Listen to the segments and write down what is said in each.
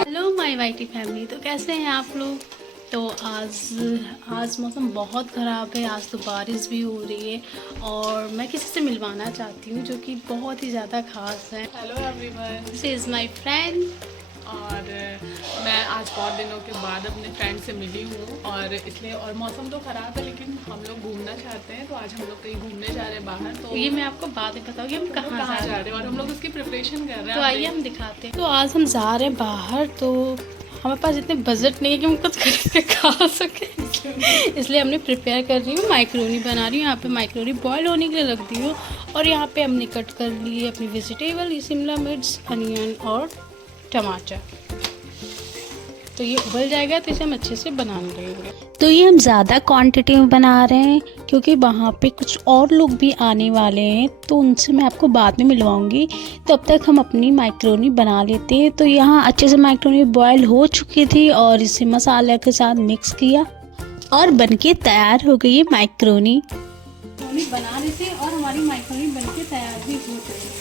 Hello my YT family, तो कैसे हैं आप लोग। तो आज मौसम बहुत ख़राब है। आज तो बारिश भी हो रही है और मैं किसी से मिलवाना चाहती हूँ जो कि बहुत ही ज़्यादा ख़ास है। Hello everyone, this is my friend. और मैं आज बहुत दिनों के बाद अपने फ्रेंड से मिली हूँ और इसलिए, और मौसम तो ख़राब है लेकिन हम लोग घूमना चाहते हैं, तो आज हम लोग कहीं घूमने जा रहे हैं बाहर। तो ये मैं आपको बाद में बताऊँगी हम कहाँ जा रहे हैं और हम लोग उसकी प्रिपरेशन कर रहे हैं। तो आइए हम दिखाते हैं। तो आज हम जा रहे हैं बाहर, तो हमारे पास इतने बजट नहीं है कि हम कुछ खरीद के खा सकें, इसलिए हमने प्रिपेयर कर रही हूँ। माइक्रोनी बना रही हूँ। यहाँ पे माइक्रोनी बॉयल होने के लिए रख दी हूँ और यहाँ पे हमने कट कर लिए अपनी वेजिटेबल, शिमला मिर्च, अनियन और टमाटर। तो ये उबल जाएगा तो इसे हम अच्छे से बना लेंगे। तो ये हम ज़्यादा क्वांटिटी में बना रहे हैं क्योंकि वहाँ पे कुछ और लोग भी आने वाले हैं, तो उनसे मैं आपको बाद में मिलवाऊंगी। तो अब तक हम अपनी माइक्रोनी बना लेते हैं। तो यहाँ अच्छे से माइक्रोनी बॉयल हो चुकी थी और इसे मसाले के साथ मिक्स किया और बनके तैयार हो गई है माइक्रोनी। बना लेते हैं और हमारी माइक्रोनी बनके तैयार भी हो गई है।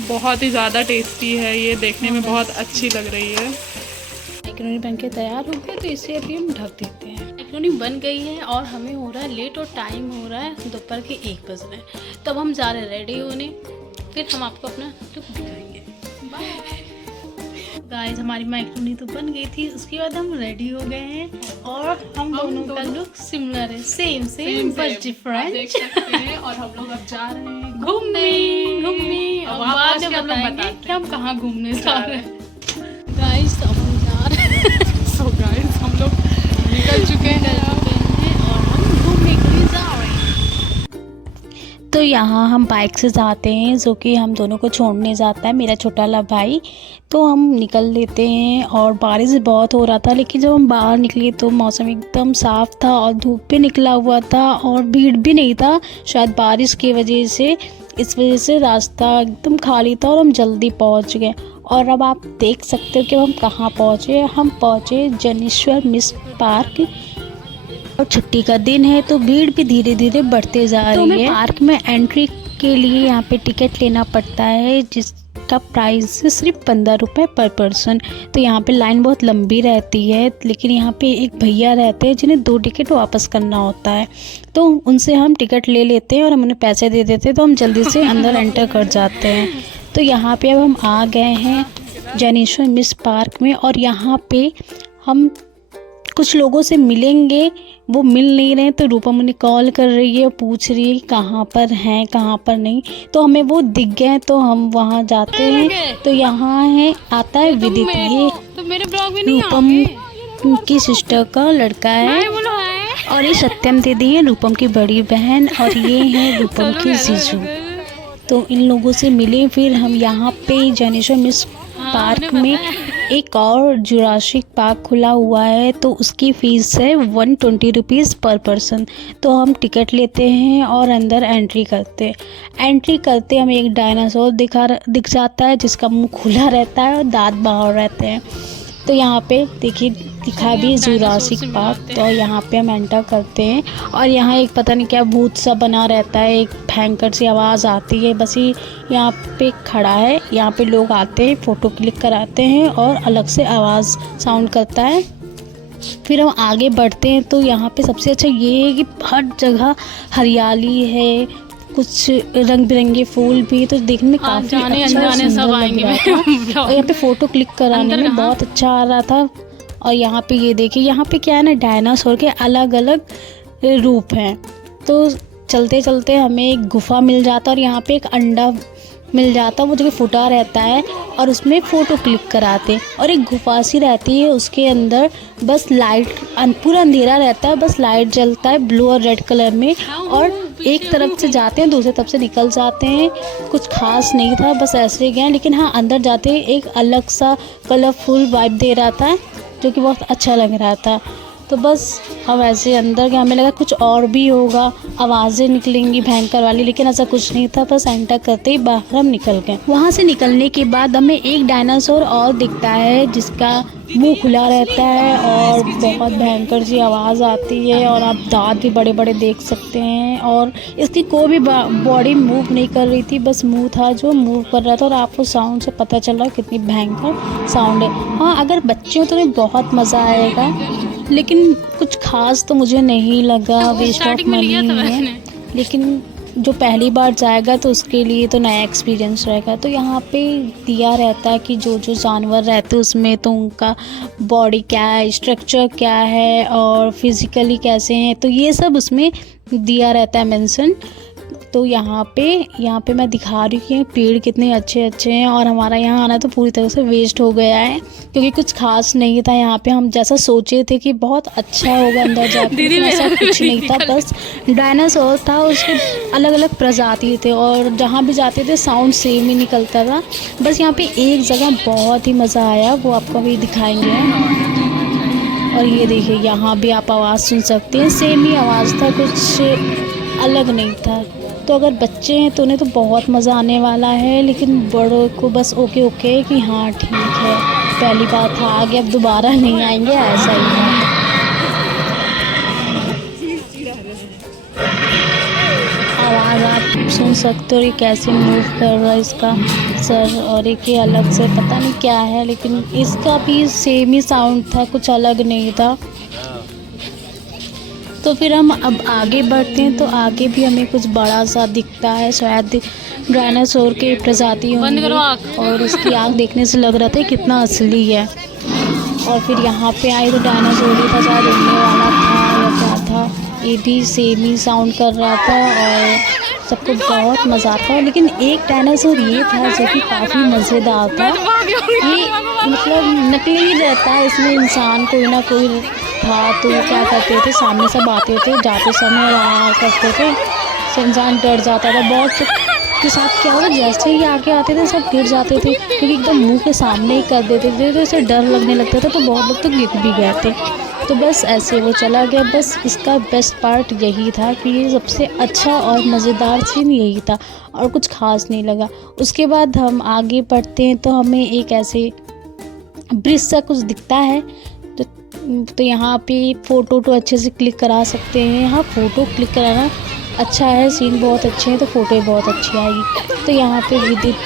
बहुत ही ज़्यादा टेस्टी है, ये देखने में बहुत अच्छी लग रही है। माइक्रोनी बनके तैयार हो गई, तो इसे अभी हम ढक देते हैं। माइक्रोनी बन गई है और हमें हो रहा है लेट और टाइम हो रहा है दोपहर के 1 बज रहे हैं। तब हम जा रहे हैं रेडी होने, फिर हम आपको अपना लुक दिखाएंगे। गाइस, हमारी माइक्रोनी तो बन गई थी, उसके बाद हम रेडी हो गए हैं और हम दोनों का लुक सिमिलर है, सेम बट डिफरेंट। देख सकते हैं। और हम लोग अब जा रहे हैं घूमने अब और आप बाद में हम लोग बताएंगे बताते कि हम कहाँ घूमने जा रहे हैं। गाइस, अब हम जा रहे हैं। सो गाइस, हम लोग निकल चुके हैं और हम घूमने के लिए जा रहे हैं। तो यहाँ हम बाइक से जाते हैं, जो कि हम दोनों को छोड़ने जाता है मेरा छोटा वाला भाई। तो हम निकल लेते हैं और बारिश बहुत हो रहा था, लेकिन जब हम बाहर निकले तो मौसम एकदम साफ़ था और धूप भी निकला हुआ था और भीड़ भी नहीं था, शायद बारिश की वजह से। इस वजह से रास्ता एकदम खाली था और हम जल्दी पहुंच गए। और अब आप देख सकते हो कि हम कहाँ पहुँचे। हम पहुँचे जनेश्वर मिस पार्क और छुट्टी का दिन है तो भीड़ भी धीरे धीरे बढ़ते जा रही है। पार्क में एंट्री के लिए यहाँ पे टिकट लेना पड़ता है, जिसका प्राइस है सिर्फ 15 रुपये पर पर्सन। तो यहाँ पे लाइन बहुत लंबी रहती है, लेकिन यहाँ पे एक भैया रहते हैं जिन्हें 2 टिकट वापस करना होता है। तो उनसे हम टिकट ले लेते हैं और हम उन्हें पैसे दे देते हैं, तो हम जल्दी से अंदर एंटर कर जाते हैं। तो यहाँ पे अब हम आ गए हैं जनेश्वर मिस पार्क में और यहाँ पे हम कुछ लोगों से मिलेंगे, वो मिल नहीं रहे, तो रूपम उन्हें कॉल कर रही है, पूछ रही है कहाँ पर हैं कहाँ पर नहीं। तो हमें वो दिख गए तो हम वहाँ जाते हैं। तो यहाँ है आता है विदित, ये तो मेरे ब्लॉग में नहीं रूपम की सिस्टर का लड़का है और ये सत्यम दीदी है रूपम की बड़ी बहन और ये है रूपम की जीजू। तो इन लोगों से मिले, फिर हम यहाँ पे जनेश्वर मिस पार्क में एक और जुरासिक पार्क खुला हुआ है, तो उसकी फ़ीस है 120 रुपीज़ पर पर्सन। तो हम टिकट लेते हैं और अंदर एंट्री करते हमें एक डायनासोर दिख जाता है जिसका मुंह खुला रहता है और दांत बाहर रहते हैं। तो यहाँ पे देखिए दिखा भी जुरासिक पार्क। तो यहाँ पे हम एंटर करते हैं और यहाँ एक पता नहीं क्या भूत सा बना रहता है, एक भयंकर सी आवाज़ आती है, बस ही यहाँ पे खड़ा है। यहाँ पे लोग आते हैं, फ़ोटो क्लिक कराते हैं और अलग से आवाज़ साउंड करता है। फिर हम आगे बढ़ते हैं तो यहाँ पे सबसे अच्छा ये है कि हर जगह हरियाली है, कुछ रंग बिरंगे फूल भी, तो देखने में काफ़ी अच्छा सब आएंगे और यहाँ पे फ़ोटो क्लिक कराने में बहुत अच्छा आ रहा था। और यहाँ पे ये देखिए, यहाँ पे क्या है ना, डायनासोर के अलग अलग रूप हैं। तो चलते चलते हमें एक गुफा मिल जाता है और यहाँ पे एक अंडा मिल जाता है, वो जो कि फुटा रहता है और उसमें फ़ोटो क्लिक कराते हैं। और एक गुफा सी रहती है, उसके अंदर बस लाइट, पूरा अंधेरा रहता है, बस लाइट जलता है ब्लू और रेड कलर में, और एक तरफ से जाते हैं दूसरी तरफ से निकल जाते हैं। कुछ खास नहीं था, बस ऐसे गए, लेकिन हाँ अंदर जाते एक अलग सा कलरफुल वाइब दे रहा था जो कि बहुत अच्छा लग रहा था। तो बस हम ऐसे अंदर गए, हमें लगा कुछ और भी होगा, आवाज़ें निकलेंगी भयंकर वाली, लेकिन ऐसा कुछ नहीं था। बस एंटर करते ही बाहर हम निकल गए। वहाँ से निकलने के बाद हमें एक डायनासोर और दिखता है जिसका मुंह खुला रहता है और बहुत भयंकर सी आवाज़ आती है और आप दांत भी बड़े बड़े देख सकते हैं। और इसकी कोई भी बॉडी मूव नहीं कर रही थी, बस मुंह था जो मूव कर रहा था और आपको साउंड से पता चल रहा है कितनी भयंकर साउंड है। हाँ, अगर बच्चे हो तो उन्हें बहुत मज़ा आएगा, लेकिन कुछ खास तो मुझे नहीं लगा, वेस्ट ऑफ मनी है। लेकिन जो पहली बार जाएगा तो उसके लिए तो नया एक्सपीरियंस रहेगा। तो यहाँ पे दिया रहता है कि जो जो जानवर रहते हैं उसमें तो उनका बॉडी क्या है, स्ट्रक्चर क्या है और फिज़िकली कैसे हैं, तो ये सब उसमें दिया रहता है मेंशन। तो यहाँ पे मैं दिखा रही हूँ कि पेड़ कितने अच्छे अच्छे हैं। और हमारा यहाँ आना तो पूरी तरह से वेस्ट हो गया है क्योंकि कुछ खास नहीं था यहाँ पे। हम जैसा सोचे थे कि बहुत अच्छा होगा अंदर जाके, ऐसा कुछ नहीं था। बस डायनासोर था, उसके अलग अलग प्रजाति थे और जहाँ भी जाते थे साउंड सेम ही निकलता था। बस यहाँ पे एक जगह बहुत ही मज़ा आया, वो आपको अभी दिखाएंगे। और ये देखिए यहाँ भी आप आवाज़ सुन सकते हैं, सेम ही आवाज़ था, कुछ अलग नहीं था। तो अगर बच्चे हैं तो उन्हें तो बहुत मज़ा आने वाला है, लेकिन बड़ों को बस ओके ओके कि हाँ ठीक है, पहली बार था आगे, अब दोबारा नहीं आएंगे, ऐसा ही है। आवाज़ आप सुन सकते हो, ये कैसे मूव कर रहा है इसका सर, और एक ये अलग से पता नहीं क्या है, लेकिन इसका भी सेम ही साउंड था, कुछ अलग नहीं था। तो फिर हम अब आगे बढ़ते हैं, तो आगे भी हमें कुछ बड़ा सा दिखता है, शायद डायनासोर के प्रजाति होंगे और इसकी आँख देखने से लग रहा था कितना असली है। और फिर यहाँ पे आए तो डायनासोर ही था, शायद उड़ने वाला था या क्या था, ये भी सेम ही साउंड कर रहा था और सबको बहुत मज़ा आता है। लेकिन एक डायनासोर ये था जो कि काफ़ी मज़ेदार था, ये मतलब नकली ही रहता है, इसमें इंसान कोई ना कोई था। तो क्या करते थे, सामने सब आते थे, जाते समय वहाँ करते थे, तो इंसान डर जाता था। बहुत के साथ क्या होता, जैसे ही आगे आते थे सब गिर जाते थे क्योंकि एकदम मुंह के सामने ही कर देते थे, तो इसे डर लगने लगता था, तो बहुत लोग तो गिर भी गए थे। तो बस ऐसे वो चला गया। बस इसका बेस्ट पार्ट यही था कि ये सबसे अच्छा और मज़ेदार सीन यही था और कुछ खास नहीं लगा। उसके बाद हम आगे बढ़ते हैं तो हमें एक ऐसे ब्रिज सा कुछ दिखता है, तो यहाँ पे फ़ोटो तो अच्छे से क्लिक करा सकते हैं। हाँ, फ़ोटो क्लिक कराना अच्छा है, सीन बहुत अच्छे हैं तो फ़ोटो बहुत अच्छी आएगी। तो यहाँ पे विद्युत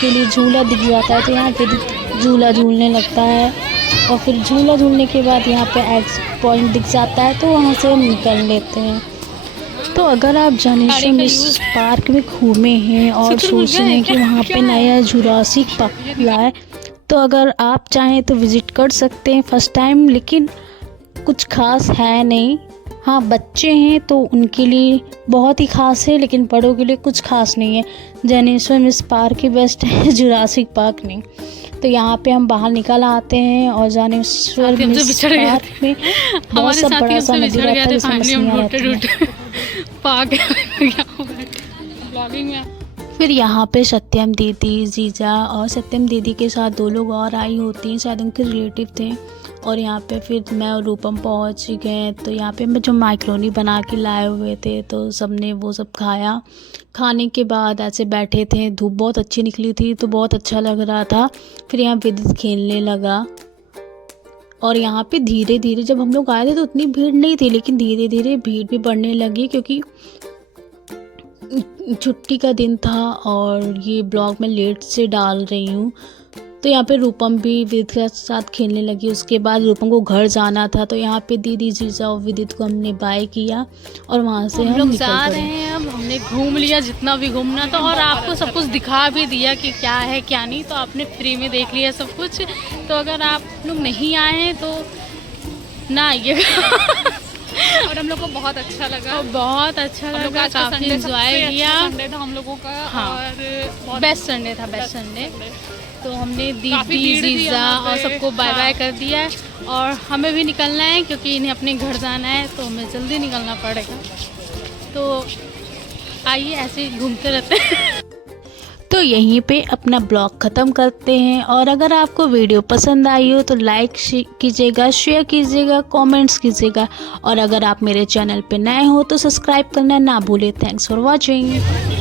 के लिए झूला दिख जाता है, तो यहाँ विद्युत झूला झूलने लगता है और फिर झूला झूलने के बाद यहाँ पे एग्जिट पॉइंट दिख जाता है, तो वहाँ से हम निकल लेते हैं। तो अगर आप जानेश्वर मिश्र पार्क में घूमे हैं और सोच रहे हैं कि वहाँ पे नया जुरासिक पार्क खुला है, तो अगर आप चाहें तो विज़िट कर सकते हैं फर्स्ट टाइम, लेकिन कुछ खास है नहीं। हाँ, बच्चे हैं तो उनके लिए बहुत ही खास है, लेकिन बड़ों के लिए कुछ खास नहीं है। जानेश्वर मिश्र पार्क ही बेस्ट है, जुरासिक पार्क नहीं। तो यहाँ पे हम बाहर निकल आते हैं और जानेश्वर मिश्र पार्क में बहुत सा बड़ा सा नदी रहता है जिसमें मछलियाँ रहती हैं। फिर यहाँ पे सत्यम दीदी, जीजा और सत्यम दीदी के साथ 2 लोग और आई होती हैं, शायद उनके रिलेटिव थे। और यहाँ पे फिर मैं और रूपम पहुँच गए। तो यहाँ पे मैं जो मैक्रोनी बना के लाए हुए थे तो सबने वो सब खाया। खाने के बाद ऐसे बैठे थे, धूप बहुत अच्छी निकली थी तो बहुत अच्छा लग रहा था। फिर यहाँ विद्युत खेलने लगा और यहाँ पे धीरे धीरे जब हम लोग आए थे तो उतनी भीड़ नहीं थी, लेकिन धीरे धीरे भीड़ भी बढ़ने लगी क्योंकि छुट्टी का दिन था और ये ब्लॉग मैं लेट से डाल रही हूँ। तो यहाँ पे रूपम भी विदित के साथ खेलने लगी। उसके बाद रूपम को घर जाना था, तो यहाँ पे दीदी, जीजा और विदित को हमने बाय किया और वहाँ से हम लोग जा रहे हैं। अब हमने घूम लिया जितना भी घूमना था और आपको सब कुछ दिखा भी दिया कि क्या है क्या नहीं, तो आपने फ्री में देख लिया सब कुछ। तो अगर आप लोग नहीं आए हैं तो ना आइएगा। और हम लोग को बहुत अच्छा लगा, काफ़ी एंजॉय किया। संडे था हम लोगों का। हाँ, और बेस्ट संडे था, बेस्ट संडे। तो हमने दीदी, जीजा और सबको बाय बाय कर दिया है और हमें भी निकलना है क्योंकि इन्हें अपने घर जाना है, तो हमें जल्दी निकलना पड़ेगा। तो आइए ऐसे ही घूमते रहते हैं। तो यहीं पे अपना ब्लॉग ख़त्म करते हैं। और अगर आपको वीडियो पसंद आई हो तो लाइक कीजिएगा, शेयर कीजिएगा, कमेंट्स कीजिएगा। और अगर आप मेरे चैनल पे नए हो तो सब्सक्राइब करना ना भूलें। Thanks for watching.